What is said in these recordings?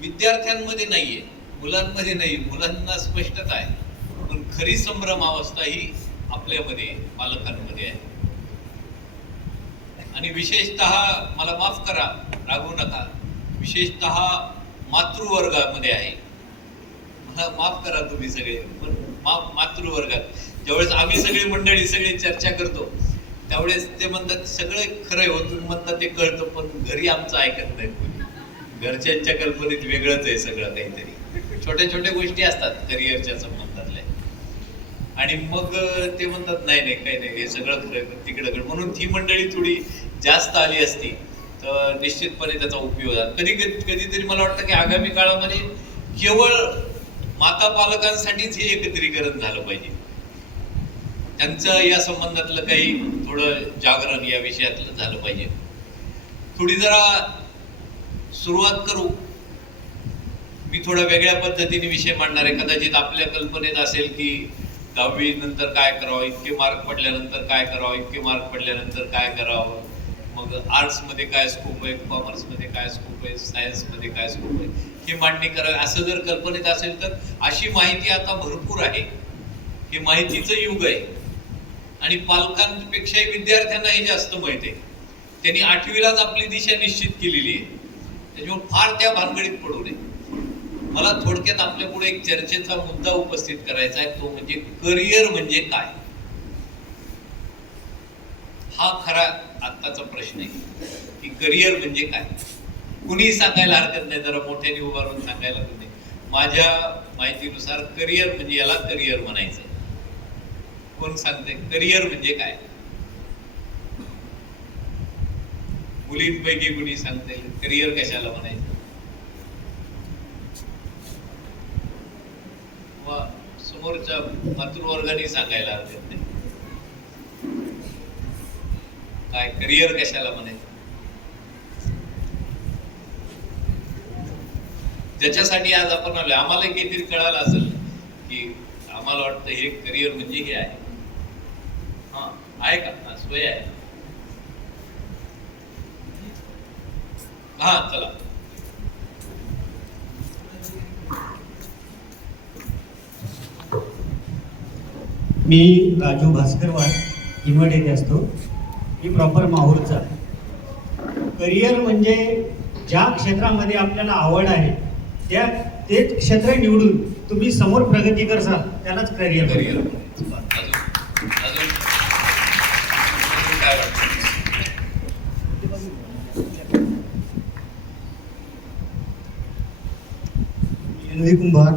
विद्यार्थ्यांमध्ये नाहीये मुलांमध्ये नाही मुलांना स्पष्टता आहे. पण खरी संभ्रम अवस्था ही आपल्यामध्ये पालकांमध्ये आहे. आणि विशेषतः मला माफ करा रागवू नका विशेषतः मातृवर्गामध्ये आहे. मला माफ करा तुम्ही सगळे पण माफ मातृवर्गात. ज्यावेळेस आम्ही सगळी मंडळी सगळी चर्चा करतो त्यावेळेस ते म्हणतात सगळे खरं होतून म्हणतात ते कळतं पण घरी आमचं ऐकत नाही. घरच्यांच्या कल्पनेत वेगळंच आहे सगळं काहीतरी. छोट्या छोट्या गोष्टी असतात करिअरच्या संबंधातल्या. आणि मग ते म्हणतात नाही नाही काही नाही हे सगळं खरं तिकडं म्हणून ती मंडळी थोडी जास्त आली असती तर निश्चितपणे त्याचा उपयोग झाला. कधी कधी कधीतरी मला वाटतं की आगामी काळामध्ये केवळ माता पालकांसाठीच हे एकत्रीकरण झालं पाहिजे. त्यांचं या संबंधातलं काही थोडं जागरण या विषयातलं झालं पाहिजे. थोडी जरा सुरुवात करू. मी थोडा वेगळ्या पद्धतीने विषय मांडणार आहे. कदाचित आपल्या कल्पनेत असेल की दहावी नंतर काय करावं इतके मार्क पडल्यानंतर काय करावं इतके मार्क पडल्यानंतर काय करावं? मग आर्ट्समध्ये काय स्कोप आहे? कॉमर्समध्ये काय स्कोप आहे? सायन्समध्ये काय स्कोप आहे? हे मांडणी करावी. असं जर कल्पनेत असेल तर अशी माहिती आता भरपूर आहे. हे माहितीचं युग आहे. आणि पालकांपेक्षाही विद्यार्थ्यांनाही जास्त माहिती आहे. त्यांनी आठवीलाच आपली दिशा निश्चित केलेली आहे. त्याच्यामुळे फार त्या भानगडीत पडू नये. मला थोडक्यात आपल्या पुढे एक चर्चेचा मुद्दा उपस्थित करायचा आहे तो म्हणजे करिअर म्हणजे काय? हा खरा आत्ताचा प्रश्न आहे की करिअर म्हणजे काय? कुणी सांगायला हरकत नाही जरा मोठ्याने उभारून सांगायला तुम्ही माझ्या माहितीनुसार करिअर म्हणजे याला करिअर म्हणायचं. कोण सांगते करिअर म्हणजे काय? मुलींपैकी कुणी सांगते? करिअर कशाला म्हणायचं? समोरच्या मातृवर्गाने सांगायला हरकत नाही काय करिअर कशाला म्हणायचं? ज्याच्यासाठी आज आपण आलो आम्हाला किती कळालं असेल की आम्हाला वाटतं हे करिअर म्हणजे हे आहे. हा आहे का? सोय आहे. हा चला. मी राजू भास्करवाड हिमड येथे असतो. मी प्रॉपर माहूरचा. करिअर म्हणजे ज्या क्षेत्रामध्ये आपल्याला आवड आहे त्या ते क्षेत्र निवडून तुम्ही समोर प्रगती करसाल त्यालाच करिअर करिअर अजून अजून अजून काय वाटतं कुंभार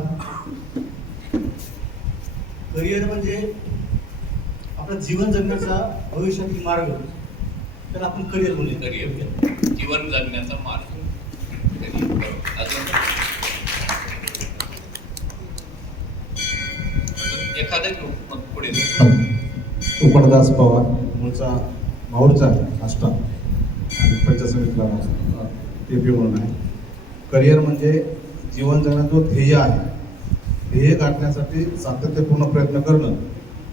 करिअर म्हणजे आपलं जीवन जगण्याचा भविष्यातील मार्ग त्याला आपण करिअर म्हणूया करिअर जीवन जगण्याचा मार्ग Career. बरोबर. अजून अजून एखादं घेऊ मग पुढे जाऊ. उपनदास पवार मूळचा माहूरचा आष्टा आणि पंचायत समितीला ते म्हणून आहे करिअर म्हणजे जीवन जगण्यात जो ध्येय आहे. ध्येय गाठण्यासाठी सातत्यपूर्ण प्रयत्न करणं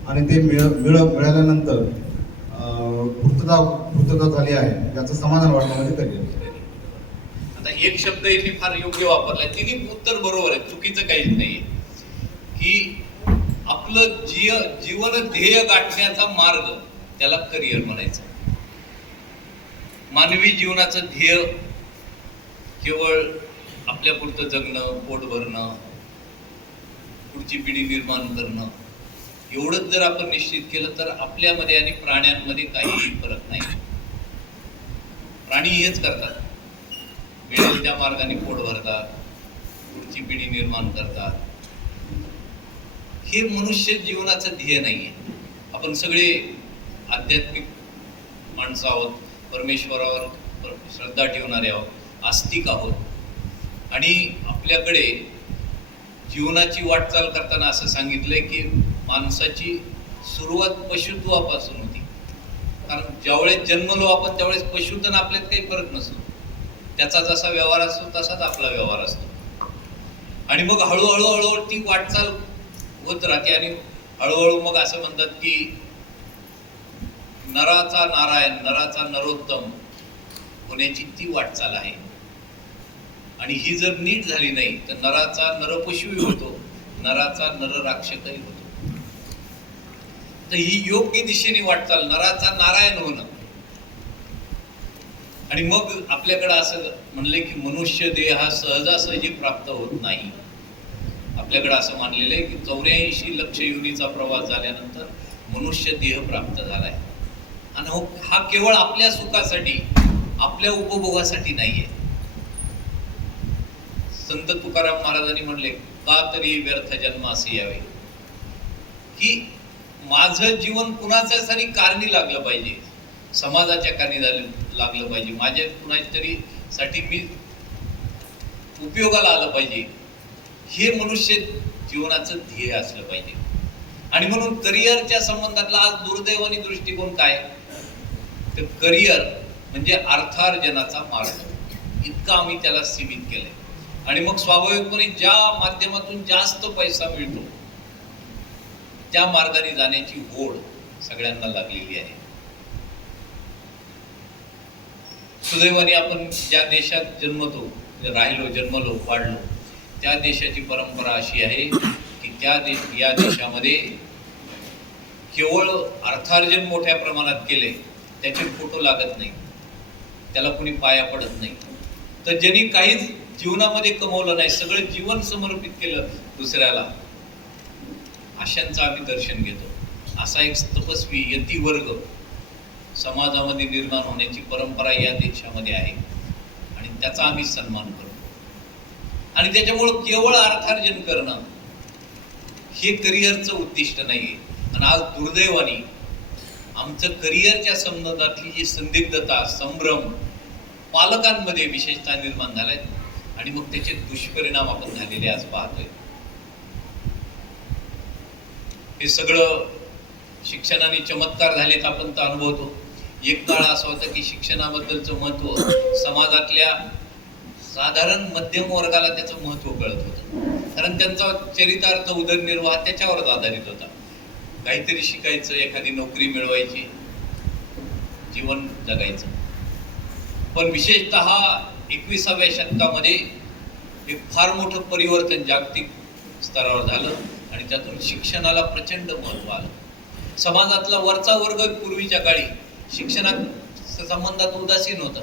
आणि ते मिळ मिळ मिळाल्यानंतर पूर्तता पूर्तता झाली आहे याचं समाधान वाटणं म्हणजे करिअर. आता एक शब्द यांनी फार योग्य वापरला तिन्ही उत्तर बरोबर आहे चुकीचं काहीच नाही. की आपलं जीय जीवन ध्येय गाठण्याचा मार्ग त्याला करिअर म्हणायचं. मानवी जीवनाचं ध्येय केवळ आपल्या पुरतं जगणं पोट भरणं पुढची पिढी निर्माण करणं एवढंच जर आपण निश्चित केलं तर आपल्यामध्ये आणि प्राण्यांमध्ये काहीही फरक नाही. प्राणी हेच करतात. मिळेल त्या मार्गाने पोट भरतात पुढची पिढी निर्माण करतात. हे मनुष्य जीवनाचं ध्येय नाहीये. आपण सगळे आध्यात्मिक माणसं आहोत परमेश्वरावर श्रद्धा ठेवणारे आहोत आस्तिक आहोत. आणि आपल्याकडे जीवनाची वाटचाल करताना असं सांगितलंय की माणसाची सुरुवात पशुत्वापासून होती. कारण ज्यावेळेस जन्मलो आपण त्यावेळेस पशुधन आपल्यात काही फरक नसतो. त्याचा जसा व्यवहार असतो तसाच आपला व्यवहार असतो. आणि मग हळूहळू हळूहळू ती वाटचाल होत राहते आणि हळूहळू मग असं म्हणतात की नराचा नारायण नराचा नरोत्तम होण्याची ती वाटचाल आहे. आणि ही जर नीट झाली नाही तर नराचा नरपशुही होतो नराचा नरराक्षकही होतो. तर ही योग्य दिशेने वाटचाल नराचा नारायण होणं. आणि मग आपल्याकडं असं म्हणले की मनुष्य देह हा सहजासहजी प्राप्त होत नाही. आपल्याकडे असं मानलेलं आहे की चौऱ्याऐंशी लक्ष युनीचा प्रवास झाल्यानंतर मनुष्य देह प्राप्त झालाय. आणि हो- हा केवळ आपल्या सुखासाठी आपल्या उपभोगासाठी नाहीये. संत तुकाराम महाराजांनी म्हणले का तरी व्यर्थ जन्मासी यावे? की माझं जीवन कुणाच्या तरी कारणी लागलं पाहिजे? समाजाच्या कारणी झालं लागलं पाहिजे. माझ्या कुणाच्या तरी साठी मी उपयोगाला आलं पाहिजे. हे मनुष्य जीवनाचं ध्येय असलं पाहिजे. आणि म्हणून करिअरच्या संबंधातला आज दुर्दैवानी दृष्टिकोन काय? तर करिअर म्हणजे अर्थार्जनाचा मार्ग. इतका आम्ही त्याला सीमित केलंय. आणि मग स्वाभाविकपणे ज्या माध्यमातून जास्त पैसा मिळतो त्या मार्गाने जाण्याची ओढ सगळ्यांना लागलेली आहे. सुदैवाने आपण ज्या देशात जन्मतो म्हणजे राहिलो जन्मलो वाढलो त्या देशाची परंपरा अशी आहे की त्या देश या देशामध्ये केवळ अर्थार्जन मोठ्या प्रमाणात केले त्याचे फोटो लागत नाही त्याला कुणी पाया पडत नाही. तर ज्यांनी काहीच जीवनामध्ये कमवलं नाही सगळं जीवन समर्पित केलं दुसऱ्याला. अशांचं आम्ही दर्शन घेतो. असा एक तपस्वी यतीवर्ग समाजामध्ये निर्माण होण्याची परंपरा या देशामध्ये आहे आणि त्याचा आम्ही सन्मान करतो. आणि त्याच्यामुळं केवळ अर्थार्जन करणं हे करिअरचं उद्दिष्ट नाही आहे आणि आज दुर्दैवाने आमचं करिअरच्या संबंधातली जी संदिग्धता संभ्रम पालकांमध्ये विशेषतः निर्माण झालाय आणि मग त्याचे दुष्परिणाम आपण झालेले आज पाहतोय. हे सगळं शिक्षणाने चमत्कार झाले का आपण तर अनुभवतो. एक काळ असा होता की शिक्षणाबद्दलचं महत्त्व समाजातल्या साधारण मध्यम वर्गाला त्याचं महत्त्व कळत होतं. कारण त्यांचा चरितार्थ उदरनिर्वाह त्याच्यावरच आधारित होता. काहीतरी शिकायचं एखादी नोकरी मिळवायची जीवन जगायचं. पण विशेषतः एकविसाव्या शतकामध्ये एक फार मोठं परिवर्तन जागतिक स्तरावर झालं आणि त्यातून शिक्षणाला प्रचंड महत्त्व आलं. समाजातला वरचा वर्ग पूर्वीच्या काळी शिक्षणात संबंधात उदासीन होतं.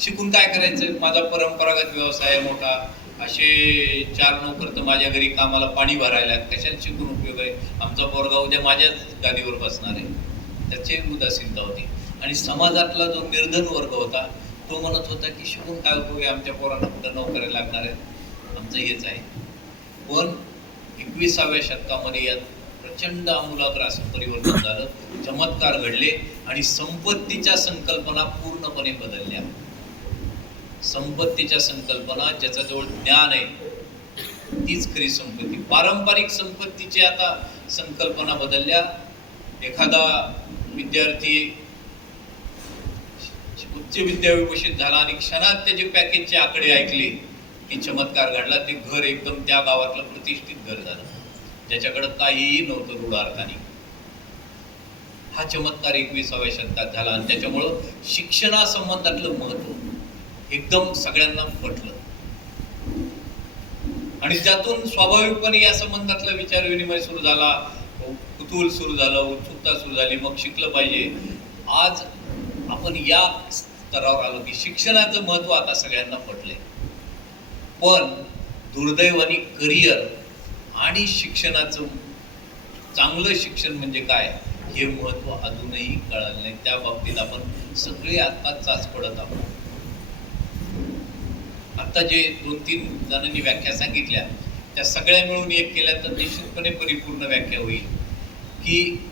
शिकून काय करायचं? माझा परंपरागत व्यवसाय मोठा. असे चार नोकर तर माझ्या घरी कामाला पाणी भरायला कशाला शिकून उपयोग आहे? आमचा पोरगा उद्या माझ्याच गादीवर बसणार आहे. त्याची उदासीनता होती. आणि समाजातला जो निर्धन वर्ग होता तो म्हणत होता की शिकून काय उपयोग आहे? आमच्या पोरांना कुठं नोकऱ्या लागणार आहेत आमचं हेच आहे. पण एकविसाव्या शतकामध्ये यात प्रचंड आमूलाग्र असं परिवर्तन झालं. चमत्कार घडले आणि संपत्तीच्या संकल्पना पूर्णपणे बदलल्या. संपत्तीच्या संकल्पना ज्याच्याजवळ ज्ञान आहे तीच खरी संपत्ती. पारंपरिक संपत्तीची आता संकल्पना बदलल्या. एखादा विद्यार्थी उच्च विद्याविभूषित झाला आणि क्षणात त्याचे पॅकेजचे आकडे ऐकले. की चमत्कार घडला ते घर एकदम त्या गावातलं प्रतिष्ठित घर झालं. ज्याच्याकडं काहीही नव्हतं रूढार्थाने हा चमत्कार एकविसाव्या शतकात झाला आणि त्याच्यामुळं शिक्षणासंबंधातलं महत्त्व एकदम सगळ्यांना पटलं. आणि त्यातून स्वाभाविकपणे या संबंधातला विचार विनिमय सुरू झाला कुतूहल सुरू झालं उत्सुकता सुरू झाली मग शिकलं पाहिजे. आज आपण या स्तरावर आलो की शिक्षणाचं महत्त्व आता सगळ्यांना पटलंय. पण दुर्दैवाने करिअर आणि शिक्षणाचं चांगलं शिक्षण म्हणजे काय हे महत्त्व अजूनही कळालं नाही. त्या बाबतीत आपण सगळे आता चाच पडत आहोत. आता जे दोन तीन जणांनी व्याख्या सांगितल्या त्या सगळ्या मिळून एक केल्या तर निश्चितपणे परिपूर्ण व्याख्या होईल. की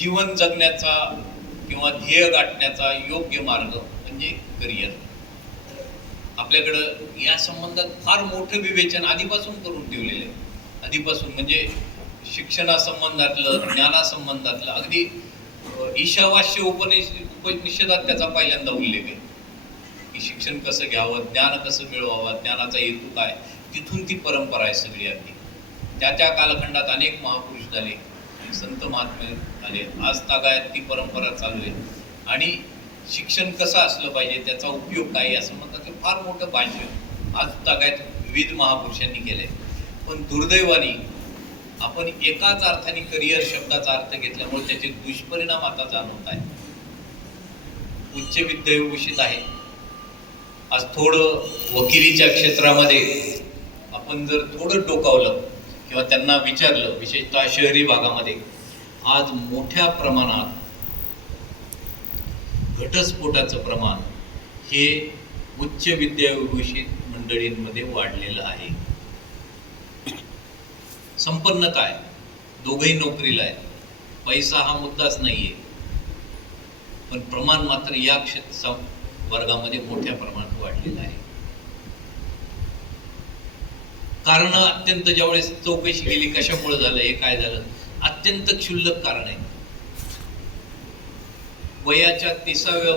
जीवन जगण्याचा किंवा ध्येय गाठण्याचा योग्य मार्ग म्हणजे करिअर. आपल्याकडं या संबंधात फार मोठं विवेचन आधीपासून करून ठेवलेलं आहे. आधीपासून म्हणजे शिक्षणासंबंधातलं ज्ञानासंबंधातलं अगदी ईशावास्य उपनिष उपनिषदात त्याचा पहिल्यांदा उल्लेख आहे. की शिक्षण कसं घ्यावं ज्ञान कसं मिळवावं ज्ञानाचा हेतू काय तिथून ती परंपरा आहे सगळी अगदी. त्या त्या कालखंडात अनेक महापुरुष झाले संत महात्मे आले आज तागायत ती परंपरा चालू आहे. आणि शिक्षण कसं असलं पाहिजे त्याचा उपयोग काय असं म्हणतात ते फार मोठं भाष्य आज तागायत विविध महापुरुषांनी केलं आहे पण दुर्दैवाने आपण एकाच अर्थाने करिअर शब्दाचा अर्थ घेतल्यामुळे त्याचे दुष्परिणाम आता जाणवत आहेत. उच्च विद्याभूषित आहे. आज थोडं वकिलीच्या क्षेत्रामध्ये आपण जर थोडं डोकावलं किंवा त्यांना विचारलं विशेषतः शहरी भागामध्ये आज मोठ्या प्रमाणात घटस्फोटाचं प्रमाण हे उच्च विद्याविभूषित मंडळींमध्ये वाढलेलं आहे. संपन्न काय? दोघंही नोकरीला आहेत. पैसा हा मुद्दाच नाहीये. पण प्रमाण मात्र या क्षेत्र वर्गामध्ये मोठ्या प्रमाणात वाढलेलं आहे. कारण अत्यंत ज्यावेळेस चौकशी केली कशामुळे झालं हे काय झालं? अत्यंत क्षुल्लक कारण आहे. वयाच्या तिसाव्या